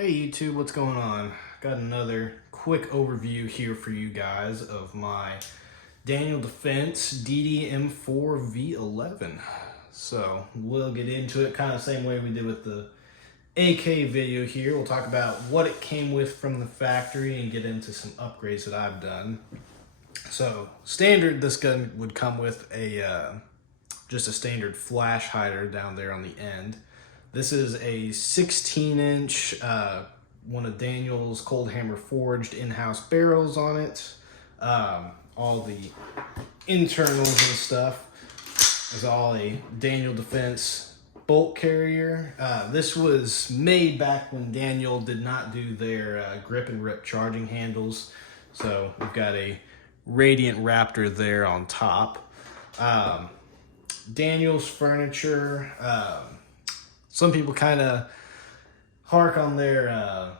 Hey YouTube, what's going on? Got another quick overview here for you guys of my Daniel Defense DDM4V11. So we'll get into it kind of the same way we did with the AK video here. We'll talk about what it came with from the factory and get into some upgrades that I've done. So standard, this gun would come with a just a standard flash hider down there on the end. This is a 16-inch, one of Daniel's Cold Hammer forged in-house barrels on it. All the internals and stuff is all a Daniel Defense bolt carrier. This was made back when Daniel did not do their grip and rip charging handles. So we've got a Radiant Raptor there on top. Daniel's furniture. Some people kind of hark on their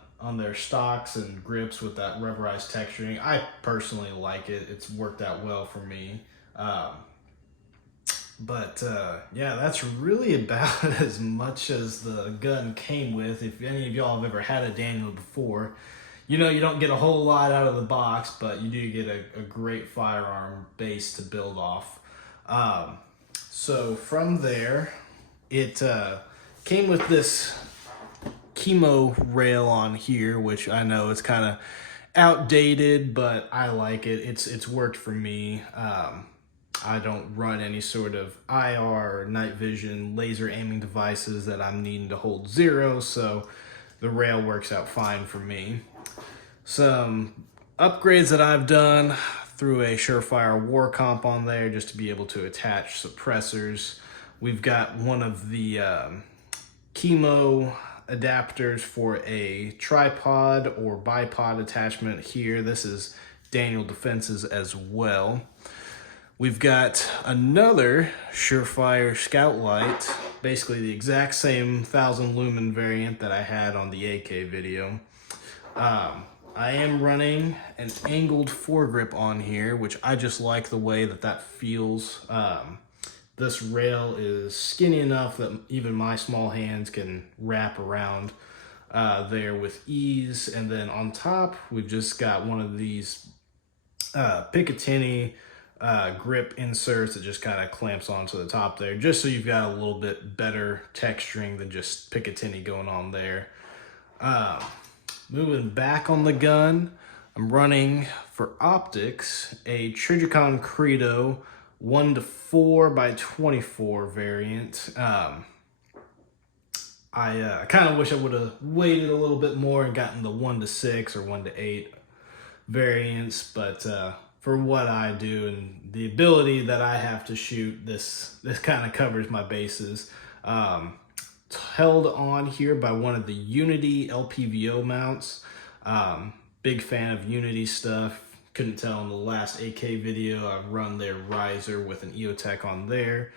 stocks and grips with that rubberized texturing. I personally like it. It's worked out well for me. Yeah, that's really about as much as the gun came with. If any of y'all have ever had a Daniel before, you know you don't get a whole lot out of the box, but you do get a great firearm base to build off. So from there, it came with this chemo rail on here, which I know it's kind of outdated, but I like it. It's worked for me. I don't run any sort of IR or night vision laser aiming devices that I'm needing to hold zero, so the rail works out fine for me. Some upgrades that I've done: threw a Surefire War Comp on there just to be able to attach suppressors. We've got one of the chemo adapters for a tripod or bipod attachment here. This is Daniel Defense's as well. We've got another Surefire Scout Light, basically the exact same 1000 lumen variant that I had on the AK video. I am running an angled foregrip on here, which I just like the way that feels. This rail is skinny enough that even my small hands can wrap around there with ease. And then on top, we've just got one of these Picatinny grip inserts that just kind of clamps onto the top there, just so you've got a little bit better texturing than just Picatinny going on there. Moving back on the gun, I'm running for optics a Trijicon Credo 1-4x24 variant. I kind of wish I would have waited a little bit more and gotten the 1-6 or 1-8 variants, but for what I do and the ability that I have to shoot, this kind of covers my bases. Held on here by one of the Unity LPVO mounts. Big fan of Unity stuff. Couldn't tell in the last AK video, I've run their riser with an EOTech on there.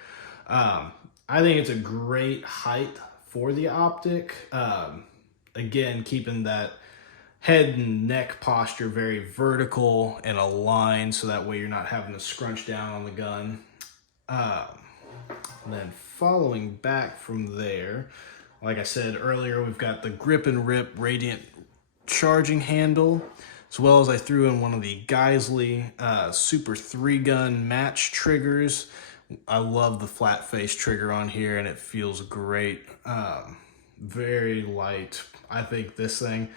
I think it's a great height for the optic. Again, keeping that head and neck posture very vertical and aligned, so that way you're not having to scrunch down on the gun. Then following back from there, like I said earlier, we've got the grip and rip Radiant charging handle, as well as I threw in one of the Geisley Super 3-gun match triggers. I love the flat face trigger on here, and it feels great. Very light. I think this thing,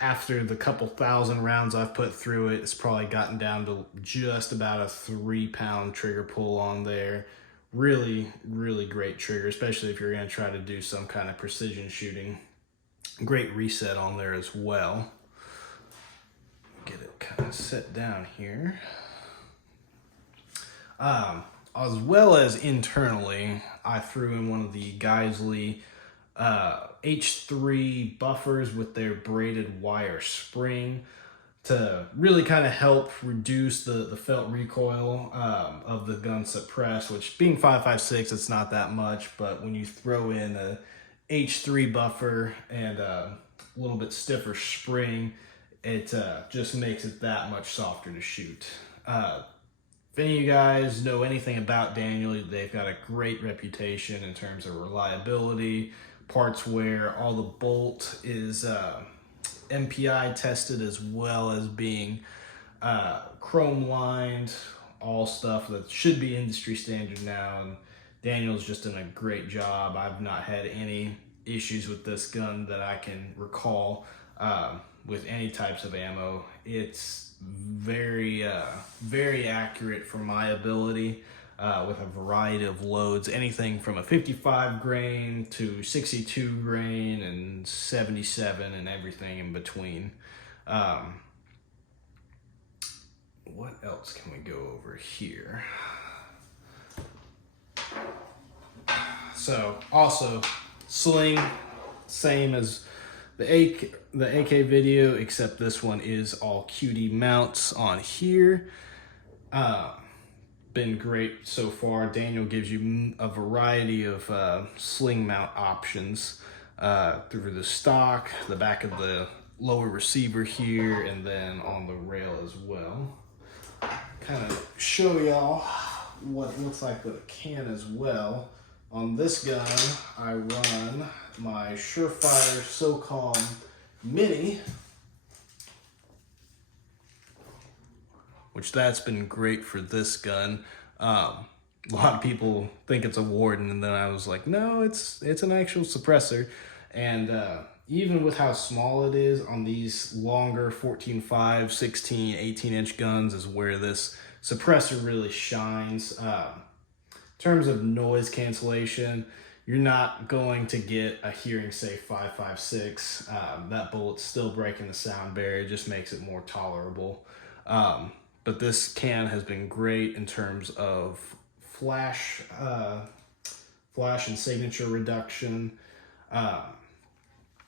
after the couple thousand rounds I've put through it, it's probably gotten down to just about a 3-pound trigger pull on there. Really, really great trigger, especially if you're going to try to do some kind of precision shooting. Great reset on there as well. Get it kind of set down here. As well as internally, I threw in one of the Geisley H3 buffers with their braided wire spring to really kind of help reduce the felt recoil of the gun suppress, which being 5.56, it's not that much, but when you throw in a H3 buffer and a little bit stiffer spring, it just makes it that much softer to shoot. If any of you guys know anything about Daniel, they've got a great reputation in terms of reliability, parts where all the bolt is MPI tested, as well as being chrome lined, all stuff that should be industry standard now. And Daniel's just done a great job. I've not had any issues with this gun that I can recall with any types of ammo. It's very accurate for my ability with a variety of loads, anything from a 55 grain to 62 grain and 77 and everything in between. What else can we go over here? So also sling, same as the AK video, except this one is all QD mounts on here. Been great so far. Daniel gives you a variety of sling mount options through the stock, the back of the lower receiver here, and then on the rail as well. Kind of show y'all what it looks like with a can as well. On this gun, I run my Surefire SOCOM Mini, which that's been great for this gun. A lot of people think it's a Warden, and then I was like, no, it's an actual suppressor. And even with how small it is on these longer 14.5, 16, 18-inch guns is where this suppressor really shines. In terms of noise cancellation, you're not going to get a hearing safe 5.56. That bullet's still breaking the sound barrier, just makes it more tolerable. But this can has been great in terms of flash and signature reduction,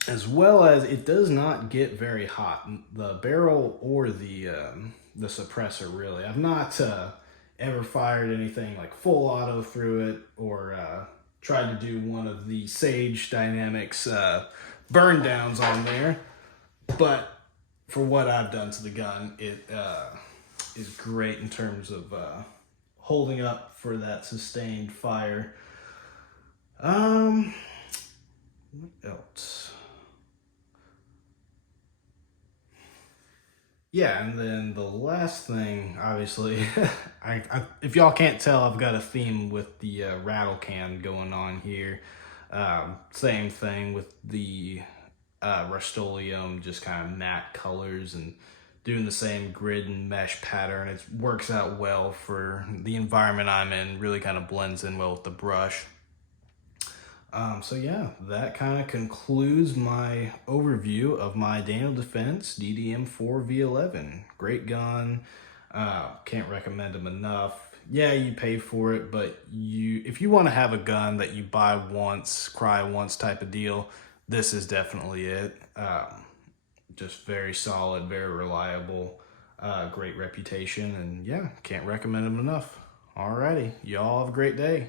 as well as it does not get very hot. The barrel or the suppressor, really. I've not ever fired anything like full auto through it, or tried to do one of the Sage Dynamics burn downs on there. But for what I've done to the gun, it is great in terms of holding up for that sustained fire. What else? Yeah, and then the last thing, obviously, if y'all can't tell, I've got a theme with the rattle can going on here. Same thing with the Rust-Oleum, just kind of matte colors and doing the same grid and mesh pattern. It works out well for the environment I'm in, really kind of blends in well with the brush. So yeah, that kind of concludes my overview of my Daniel Defense DDM4V11. Great gun. Can't recommend them enough. Yeah, you pay for it, but if you want to have a gun that you buy once, cry once type of deal, this is definitely it. Just very solid, very reliable, great reputation, and yeah, can't recommend them enough. Alrighty, y'all have a great day.